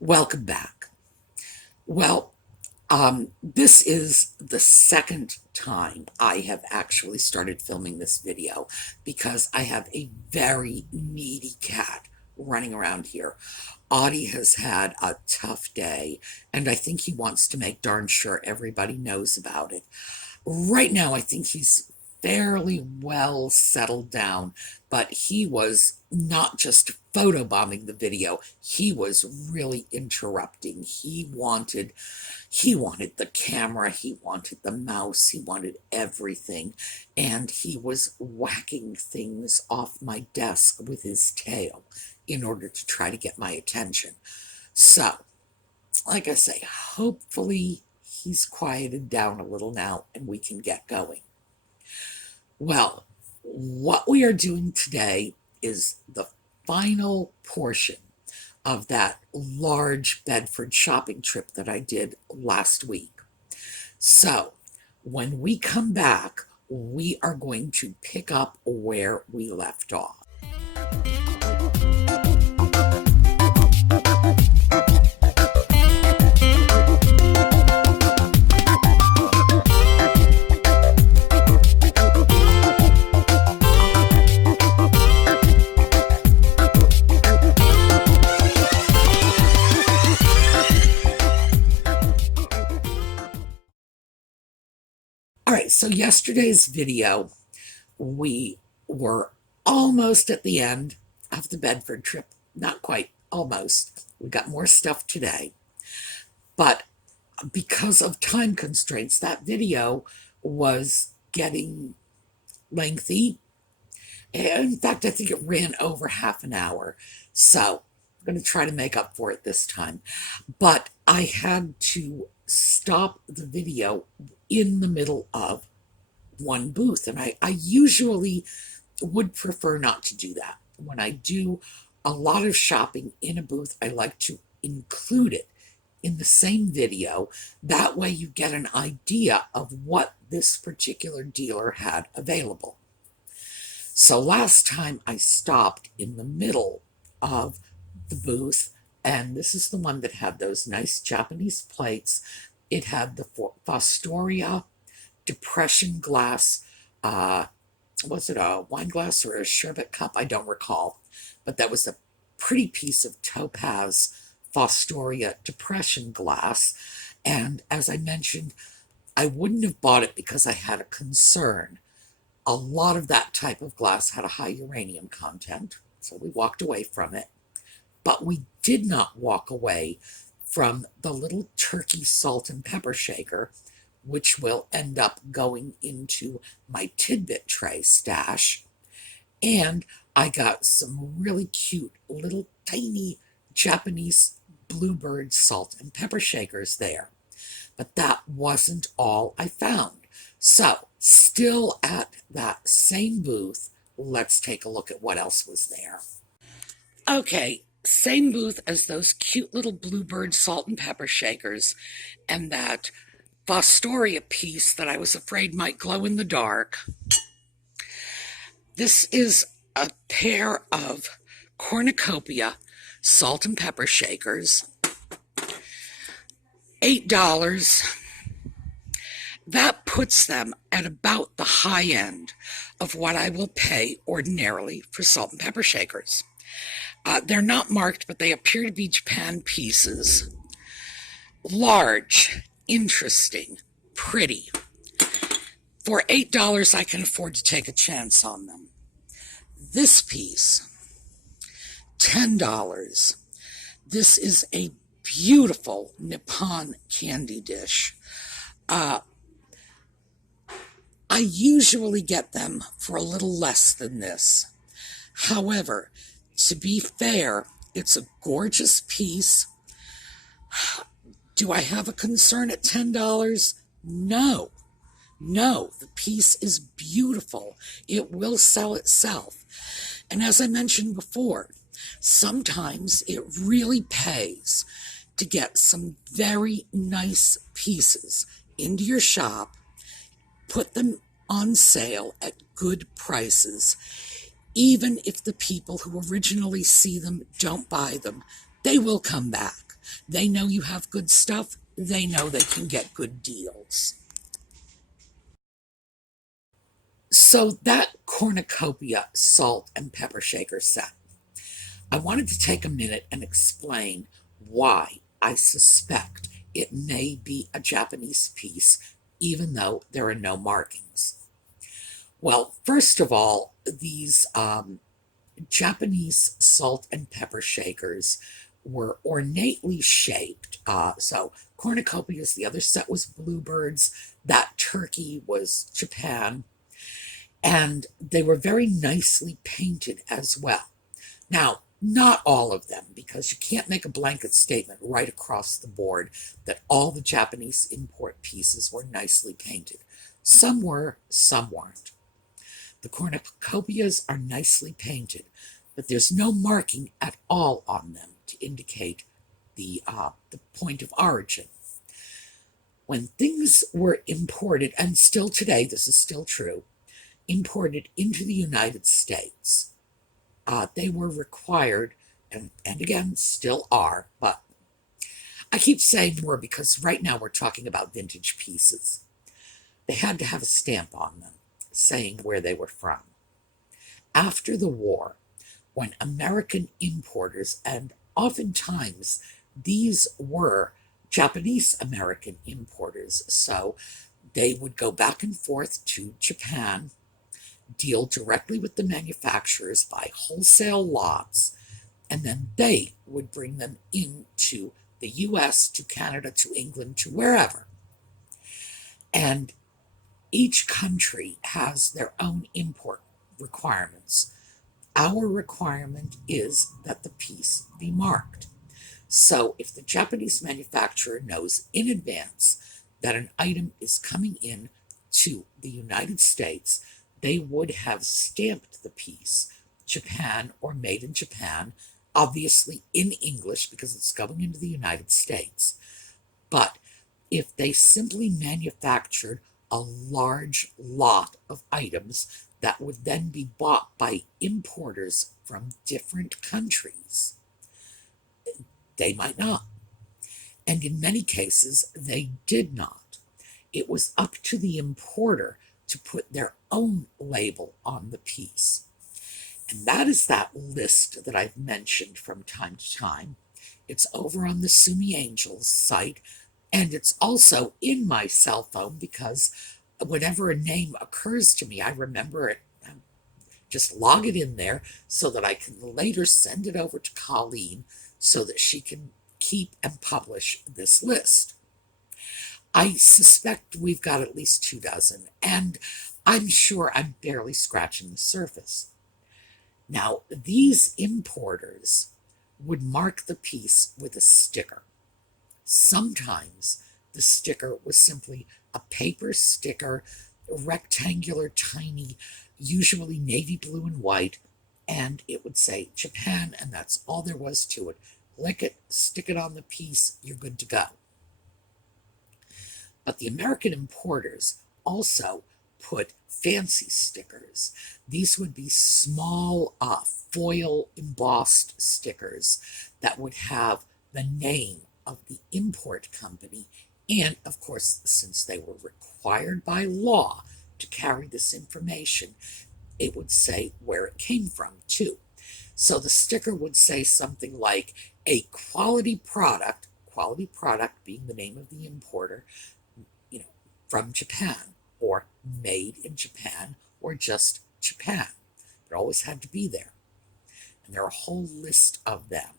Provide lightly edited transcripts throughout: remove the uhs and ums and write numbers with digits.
Welcome back. Well, this is the second time I have actually started filming this video because I have a very needy cat running around here. Audie has had a tough day, and I think he wants to make darn sure everybody knows about it. Right now, I think he's fairly well settled down, but he was not just photobombing the video, he was really interrupting. He wanted the camera, he wanted the mouse, he wanted everything, and he was whacking things off my desk with his tail in order to try to get my attention. So, like I say, hopefully he's quieted down a little now and we can get going. Well, what we are doing today is the final portion of that large Bedford shopping trip that I did last week. So, when we come back, we are going to pick up where we left off. All right, so yesterday's video, we were almost at the end of the Bedford trip. Not quite, almost. We got more stuff today. But because of time constraints, that video was getting lengthy. In fact, I think it ran over half an hour. So I'm going to try to make up for it this time. But I had to stop the video in the middle of one booth. And I usually would prefer not to do that. When I do a lot of shopping in a booth, I like to include it in the same video. That way you get an idea of what this particular dealer had available. So last time I stopped in the middle of the booth, and this is the one that had those nice Japanese plates. It had the Fostoria depression glass. Was it a wine glass or a sherbet cup? I don't recall. But that was a pretty piece of topaz Fostoria depression glass. And as I mentioned, I wouldn't have bought it because I had a concern. A lot of that type of glass had a high uranium content, so we walked away from it. But we did not walk away from the little turkey salt and pepper shaker, which will end up going into my Tidbit tray stash. And I got some really cute little tiny Japanese bluebird salt and pepper shakers there. But that wasn't all I found. So, still at that same booth, let's take a look at what else was there. Okay, same booth as those cute little bluebird salt and pepper shakers and that Fostoria piece that I was afraid might glow in the dark. This is a pair of Cornucopia salt and pepper shakers. $8. That puts them at about the high end of what I will pay ordinarily for salt and pepper shakers. They're not marked, but they appear to be Japan pieces. Large, interesting, pretty. For $8, I can afford to take a chance on them. This piece, $10. This is a beautiful Nippon candy dish. I usually get them for a little less than this. However, to be fair, it's a gorgeous piece. Do I have a concern at $10? No. No, the piece is beautiful. It will sell itself. And as I mentioned before, sometimes it really pays to get some very nice pieces into your shop, put them on sale at good prices. Even if the people who originally see them don't buy them, they will come back. They know you have good stuff. They know they can get good deals. So that cornucopia salt and pepper shaker set, I wanted to take a minute and explain why I suspect it may be a Japanese piece, even though there are no markings. Well, first of all, these Japanese salt and pepper shakers were ornately shaped. So cornucopias, the other set was bluebirds, that turkey was Japan, and they were very nicely painted as well. Now, not all of them, because you can't make a blanket statement right across the board that all the Japanese import pieces were nicely painted. Some were, some weren't. The cornucopias are nicely painted, but there's no marking at all on them to indicate the point of origin. When things were imported, and still today this is still true, imported into the United States, they were required, and again still are, but I keep saying were because right now we're talking about vintage pieces. They had to have a stamp on them saying where they were from. After the war, when American importers, and oftentimes these were Japanese American importers, so they would go back and forth to Japan, deal directly with the manufacturers, buy wholesale lots, and then they would bring them into the US, to Canada, to England, to wherever. And each country has their own import requirements. Our requirement is that the piece be marked. So if the Japanese manufacturer knows in advance that an item is coming in to the United States, they would have stamped the piece Japan or made in Japan, obviously in English because it's going into the United States. But if they simply manufactured a large lot of items that would then be bought by importers from different countries, they might not. And in many cases, they did not. It was up to the importer to put their own label on the piece. And that is that list that I've mentioned from time to time. It's over on the Sumi Angels site, and it's also in my cell phone because whenever a name occurs to me, I remember it. Just log it in there so that I can later send it over to Colleen so that she can keep and publish this list. I suspect we've got at least 24, and I'm sure I'm barely scratching the surface. Now, these importers would mark the piece with a sticker. Sometimes the sticker was simply a paper sticker, rectangular, tiny, usually navy blue and white, and it would say Japan, and that's all there was to it. Lick it, stick it on the piece, you're good to go. But the American importers also put fancy stickers. These would be small foil embossed stickers that would have the name of the import company, and of course, since they were required by law to carry this information, it would say where it came from too. So the sticker would say something like a quality product being the name of the importer, from Japan, or made in Japan, or just Japan. It always had to be there. And there are a whole list of them.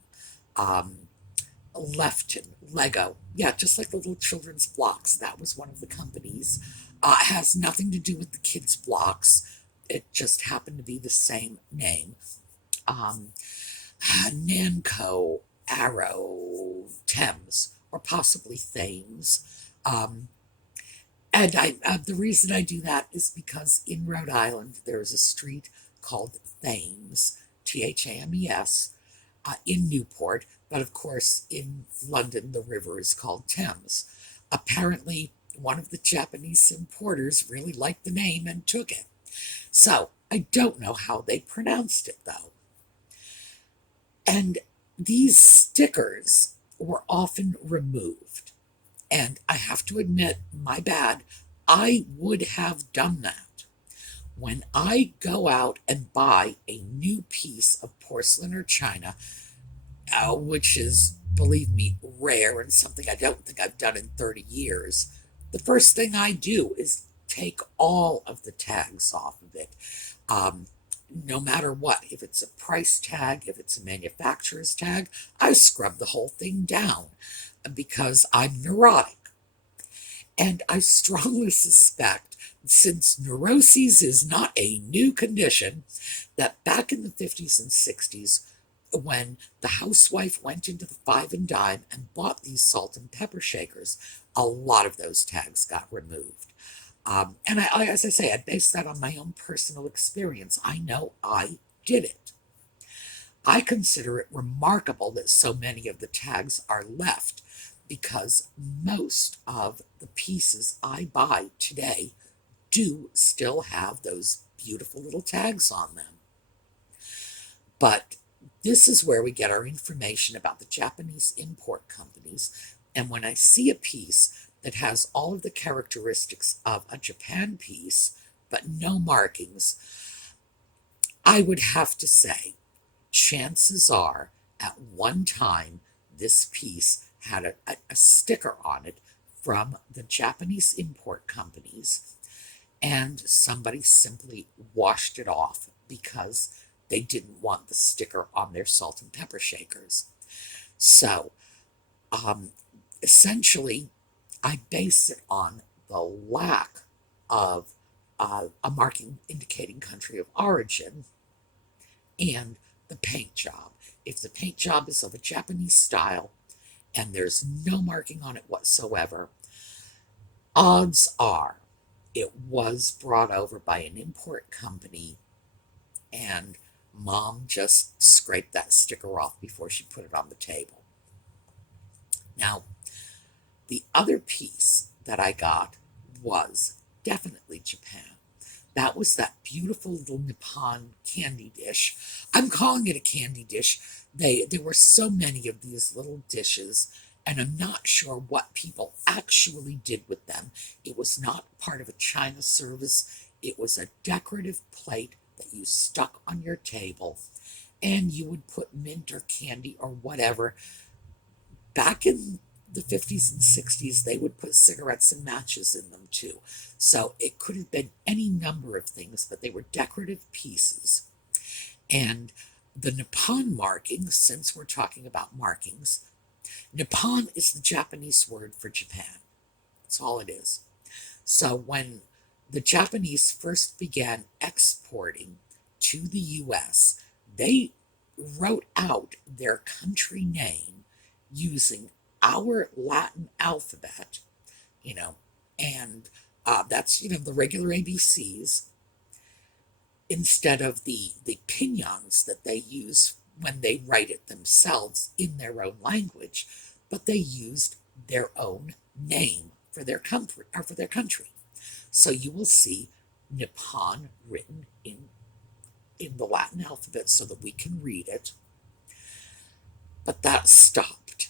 Lefton, Lego, yeah, just like the little children's blocks. That was one of the companies. It has nothing to do with the kids' blocks. It just happened to be the same name. Namco, Arrow, Thames, or possibly Thames. And the reason I do that is because in Rhode Island, there's a street called Thames, Thames, in Newport. But of course, in London, the river is called Thames. Apparently, one of the Japanese importers really liked the name and took it. So I don't know how they pronounced it, though. And these stickers were often removed. And I have to admit, my bad, I would have done that. When I go out and buy a new piece of porcelain or china, which is, believe me, rare and something I don't think I've done in 30 years, the first thing I do is take all of the tags off of it. No matter what, if it's a price tag, if it's a manufacturer's tag, I scrub the whole thing down because I'm neurotic. And I strongly suspect, since neuroses is not a new condition, that back in the 50s and 60s, when the housewife went into the five and dime and bought these salt and pepper shakers, a lot of those tags got removed. And as I say, I base that on my own personal experience. I know I did it. I consider it remarkable that so many of the tags are left, because most of the pieces I buy today do still have those beautiful little tags on them. But this is where we get our information about the Japanese import companies. And when I see a piece that has all of the characteristics of a Japan piece, but no markings, I would have to say, chances are, at one time, this piece had a sticker on it from the Japanese import companies, and somebody simply washed it off because they didn't want the sticker on their salt and pepper shakers. So, essentially, I base it on the lack of a marking indicating country of origin and the paint job. If the paint job is of a Japanese style and there's no marking on it whatsoever, odds are it was brought over by an import company and Mom just scraped that sticker off before she put it on the table. Now, the other piece that I got was definitely Japan. That was that beautiful little Nippon candy dish. I'm calling it a candy dish. There were so many of these little dishes, and I'm not sure what people actually did with them. It was not part of a china service. It was a decorative plate that you stuck on your table, and you would put mint or candy or whatever. Back in the 50s and 60s, they would put cigarettes and matches in them too. So it could have been any number of things, but they were decorative pieces. And the Nippon marking, since we're talking about markings, Nippon is the Japanese word for Japan. That's all it is. So when the Japanese first began exporting to the US, they wrote out their country name using our Latin alphabet, and that's, the regular ABCs, instead of the pinyons that they use when they write it themselves in their own language, but they used their own name for their country. So you will see Nippon written in the Latin alphabet so that we can read it. But that stopped.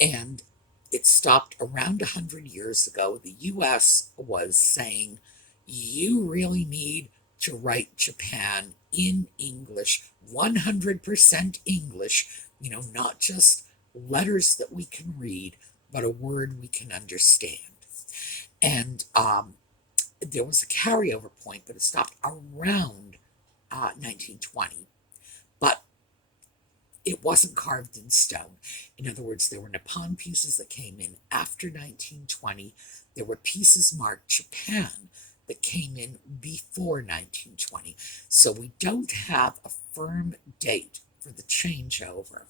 And it stopped around 100 years ago. The US was saying, you really need to write Japan in English, 100% English, not just letters that we can read, but a word we can understand. And there was a carryover point, but it stopped around 1920. But it wasn't carved in stone. In other words, there were Nippon pieces that came in after 1920. There were pieces marked Japan that came in before 1920. So we don't have a firm date for the changeover.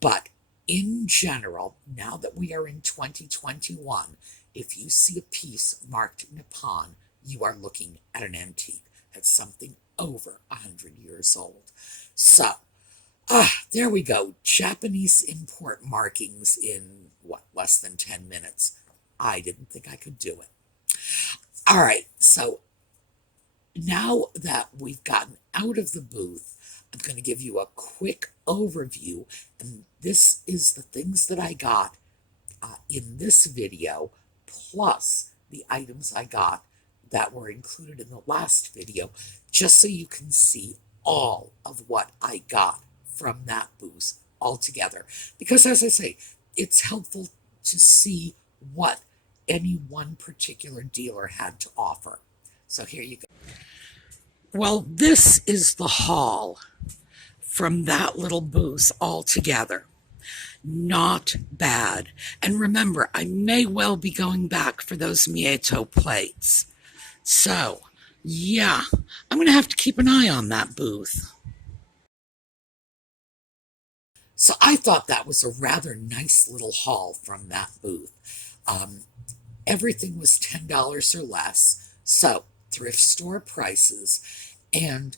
But in general, now that we are in 2021, if you see a piece marked Nippon, you are looking at an antique, at something over 100 years old. So, there we go. Japanese import markings in, less than 10 minutes. I didn't think I could do it. All right, so now that we've gotten out of the booth I'm going to give you a quick overview, and this is the things that I got in this video, plus the items I got that were included in the last video, just so you can see all of what I got from that booth all together. Because as I say, it's helpful to see what any one particular dealer had to offer. So here you go. Well, this is the haul from that little booth all together. Not bad. And remember, I may well be going back for those Mieto plates. So, yeah, I'm going to have to keep an eye on that booth. So I thought that was a rather nice little haul from that booth. Everything was $10 or less, so thrift store prices, and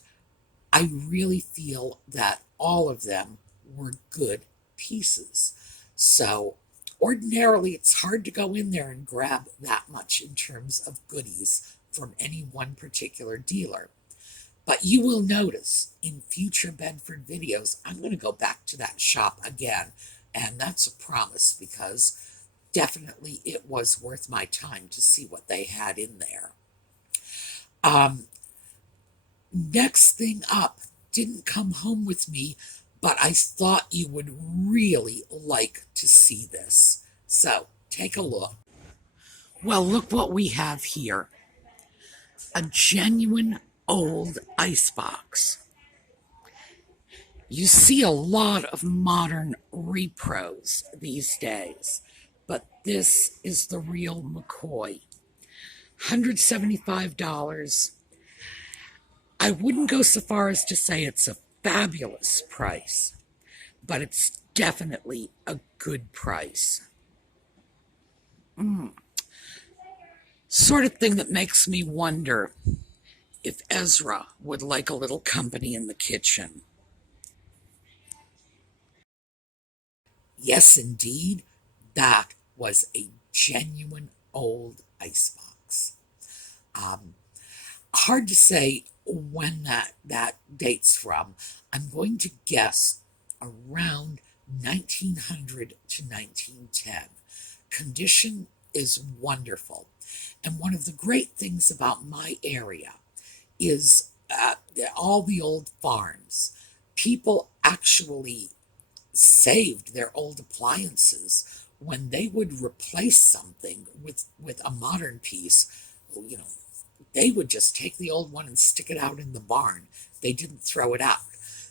I really feel that all of them were good pieces. So ordinarily it's hard to go in there and grab that much in terms of goodies from any one particular dealer. But you will notice in future Bedford videos, I'm going to go back to that shop again. And that's a promise, because definitely it was worth my time to see what they had in there. Next thing up didn't come home with me, but I thought you would really like to see this. So take a look. Well, look what we have here. A genuine old icebox. You see a lot of modern repros these days, but this is the real McCoy. $175. I wouldn't go so far as to say it's a fabulous price, but it's definitely a good price. Sort of thing that makes me wonder if Ezra would like a little company in the kitchen. Yes, indeed, that was a genuine old icebox. Hard to say when that dates from. I'm going to guess around 1900 to 1910. Condition is wonderful. And one of the great things about my area is all the old farms. People actually saved their old appliances when they would replace something with a modern piece. You know, they would just take the old one and stick it out in the barn. They didn't throw it out.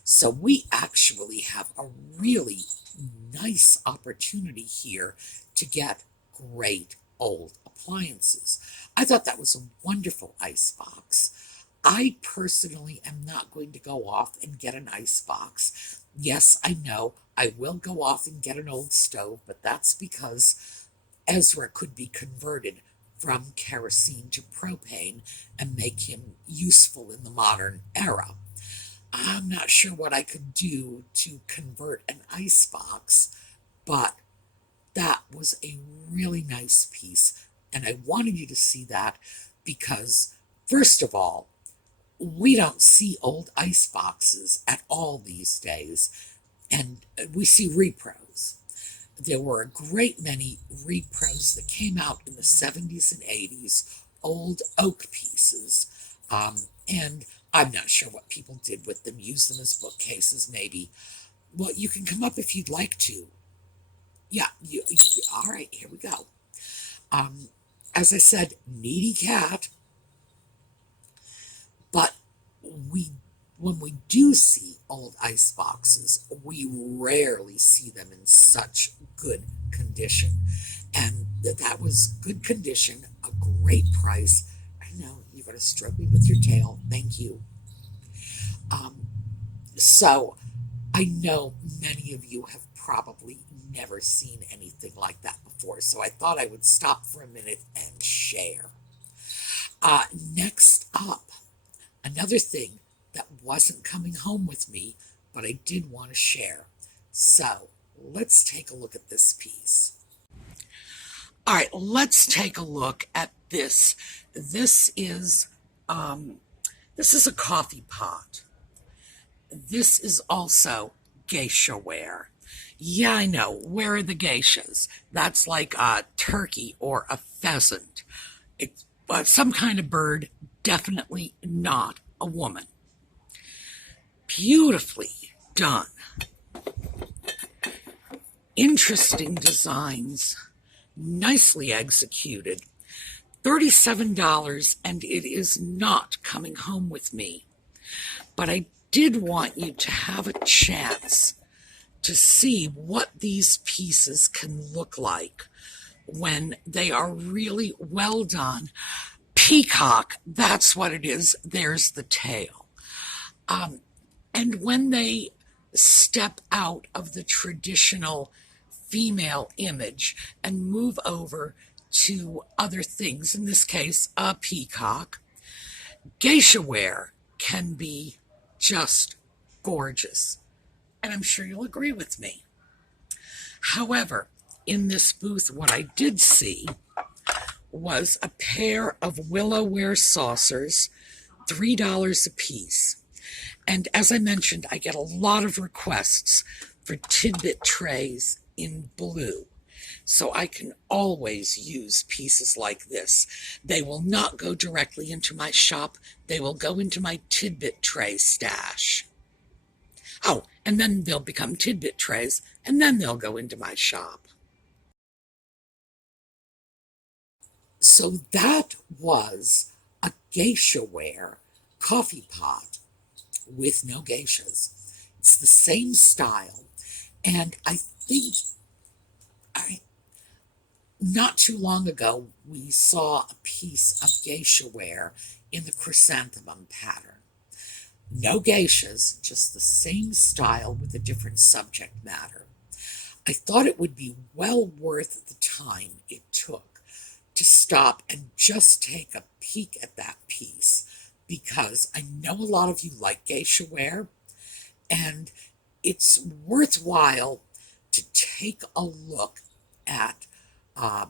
So we actually have a really nice opportunity here to get great old appliances. I thought that was a wonderful icebox. I personally am not going to go off and get an icebox. Yes, I know I will go off and get an old stove, but that's because Ezra could be converted from kerosene to propane and make him useful in the modern era. I'm not sure what I could do to convert an icebox, but that was a really nice piece, and I wanted you to see that because, first of all, we don't see old iceboxes at all these days, and we see repros. There were a great many repros that came out in the 70s and 80s, old oak pieces, and I'm not sure what people did with them, use them as bookcases maybe. Well, you can come up if you'd like to. Yeah, all right, here we go. As I said, needy cat, but when we do see old ice boxes, we rarely see them in such good condition. And that was good condition, a great price. I know, you're going to stroke me with your tail. Thank you. So I know many of you have probably never seen anything like that before, so I thought I would stop for a minute and share. Next up, another thing that wasn't coming home with me, but I did want to share. So let's take a look at this piece. All right, let's take a look at this. This is a coffee pot. This is also geisha ware. Yeah, I know. Where are the geishas? That's like a turkey or a pheasant. It's some kind of bird, definitely not a woman. Beautifully done. Interesting designs, nicely executed. $37, and it is not coming home with me. But I did want you to have a chance to see what these pieces can look like when they are really well done. Peacock, that's what it is. There's the tail. And when they step out of the traditional female image and move over to other things, in this case, a peacock, geisha ware can be just gorgeous. And I'm sure you'll agree with me. However, in this booth, what I did see was a pair of willow ware saucers, $3 a piece. And as I mentioned, I get a lot of requests for Tidbit trays in blue. So I can always use pieces like this. They will not go directly into my shop. They will go into my Tidbit tray stash. Oh, and then they'll become Tidbit trays, and then they'll go into my shop. So that was a geisha ware coffee pot with no geishas. It's the same style, and I think not too long ago we saw a piece of geisha ware in the chrysanthemum pattern. No geishas, just the same style with a different subject matter. I thought it would be well worth the time it took to stop and just take a peek at that piece, because I know a lot of you like geisha ware, and it's worthwhile to take a look at a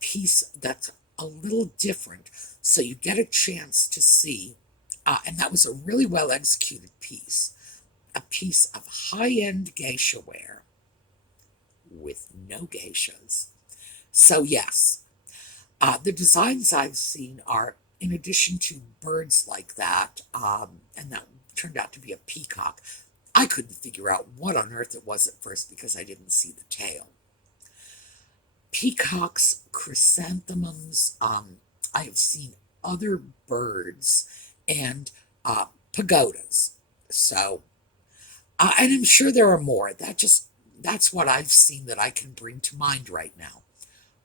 piece that's a little different so you get a chance to see. And that was a really well executed piece, a piece of high-end geisha ware with no geishas. So yes, the designs I've seen are, in addition to birds like that, and that turned out to be a peacock. I couldn't figure out what on earth it was at first because I didn't see the tail. Peacocks, chrysanthemums, I have seen other birds, and pagodas. So, and I'm sure there are more. That's what I've seen that I can bring to mind right now.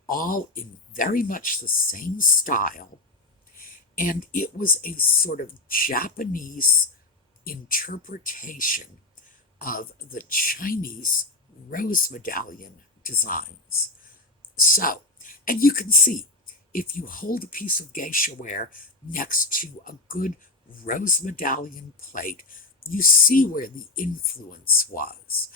All in very much the same style, and it was a sort of Japanese interpretation of the Chinese rose medallion designs. So, and you can see, if you hold a piece of geisha ware next to a good rose medallion plate, you see where the influence was.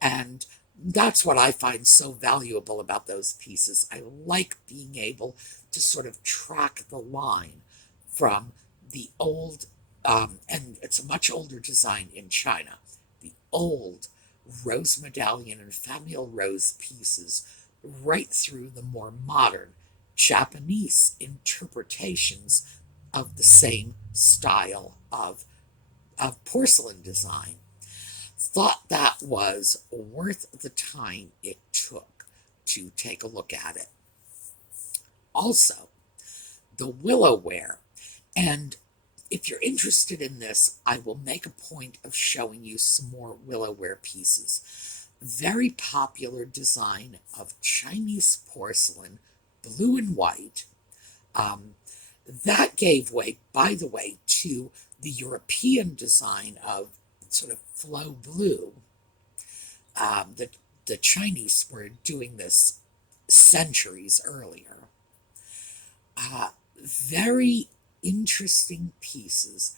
And that's what I find so valuable about those pieces. I like being able to sort of track the line from the old, and it's a much older design in China, the old rose medallion and famille rose pieces, right through the more modern Japanese interpretations of the same style of porcelain design. Thought that was worth the time it took to take a look at it. Also, the willow ware. And if you're interested in this, I will make a point of showing you some more willow ware pieces. Very popular design of Chinese porcelain, blue and white. That gave way, by the way, to the European design of sort of flow blue. The Chinese were doing this centuries earlier. Very interesting pieces.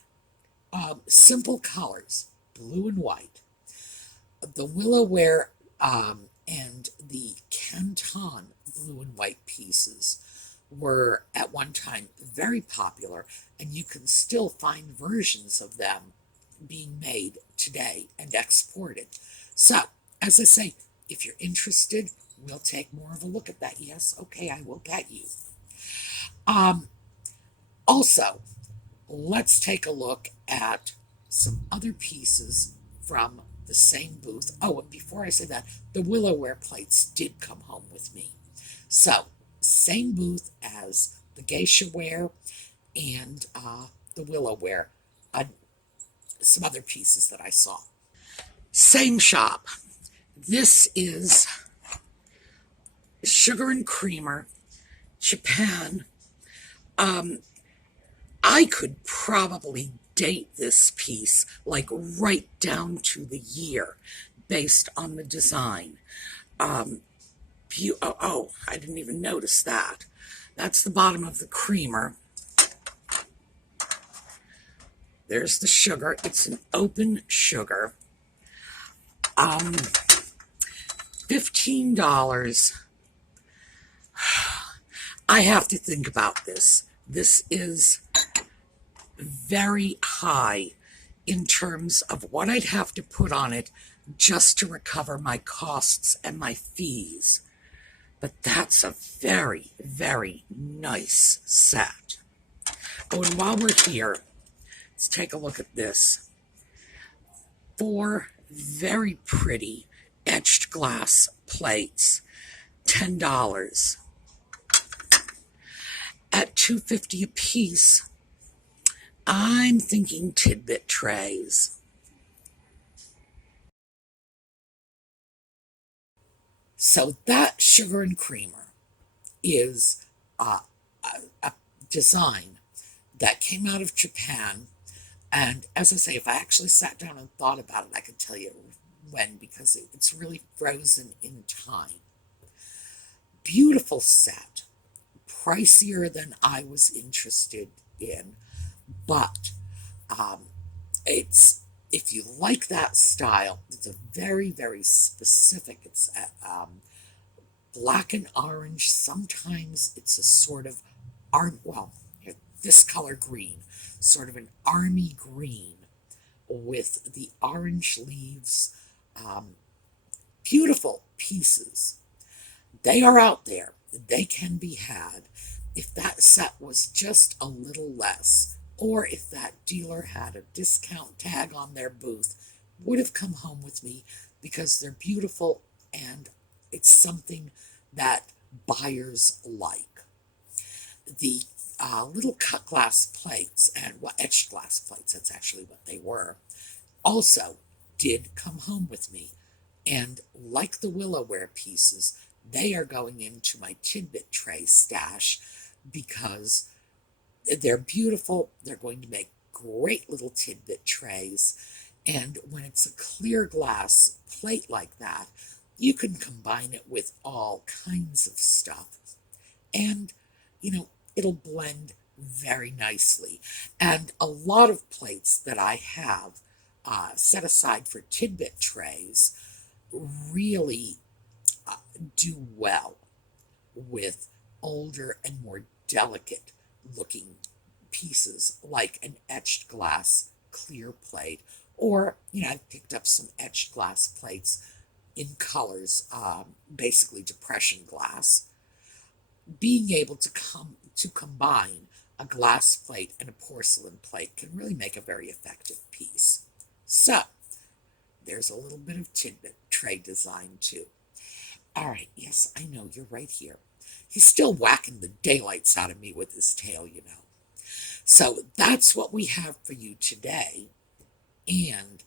Simple colors, blue and white. The willow ware and the Canton blue and white pieces were at one time very popular, and you can still find versions of them being made today and exported. So, as I say, if you're interested, we'll take more of a look at that. Yes, okay, I will bet you. Also, let's take a look at some other pieces from the same booth. Oh, and before I say that, the willow ware plates did come home with me. So, same booth as the Geisha ware and the willow ware. Some other pieces that I saw. Same shop. This is Sugar and Creamer, Japan. I could probably date this piece like right down to the year based on the design. I didn't even notice that. That's the bottom of the creamer. There's the sugar. It's an open sugar. $15. I have to think about this. This is very high in terms of what I'd have to put on it just to recover my costs and my fees. But that's a very, very nice set. Oh, and while we're here, let's take a look at this. 4 very pretty etched glass plates, $10. At $2.50 a piece, I'm thinking Tidbit trays. So that Sugar and Creamer is a design that came out of Japan. And as I say, if I actually sat down and thought about it, I could tell you when, because it's really frozen in time. Beautiful set. Pricier than I was interested in. But it's, if you like that style, it's a very, very specific. It's black and orange. Sometimes it's a sort of this color green, sort of an army green with the orange leaves. Beautiful pieces. They are out there. They can be had. If that set was just a little less, or if that dealer had a discount tag on their booth, would have come home with me, because they're beautiful and it's something that buyers like. The little cut glass plates, and etched glass plates, that's actually what they were, also did come home with me. And like the willow ware pieces, they are going into my Tidbit tray stash because they're beautiful. They're going to make great little Tidbit trays. And when it's a clear glass plate like that, you can combine it with all kinds of stuff. And, it'll blend very nicely. And a lot of plates that I have set aside for Tidbit trays really do well with older and more delicate looking pieces, like an etched glass clear plate, or I've picked up some etched glass plates in colors, basically depression glass. Being able to combine a glass plate and a porcelain plate can really make a very effective piece. So there's a little bit of Tidbit tray design too. All right, yes, I know, you're right here. He's still whacking the daylights out of me with his tail, So that's what we have for you today. And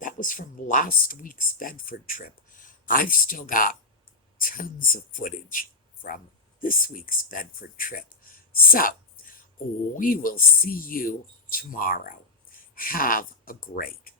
that was from last week's Bedford trip. I've still got tons of footage from this week's Bedford trip. So we will see you tomorrow. Have a great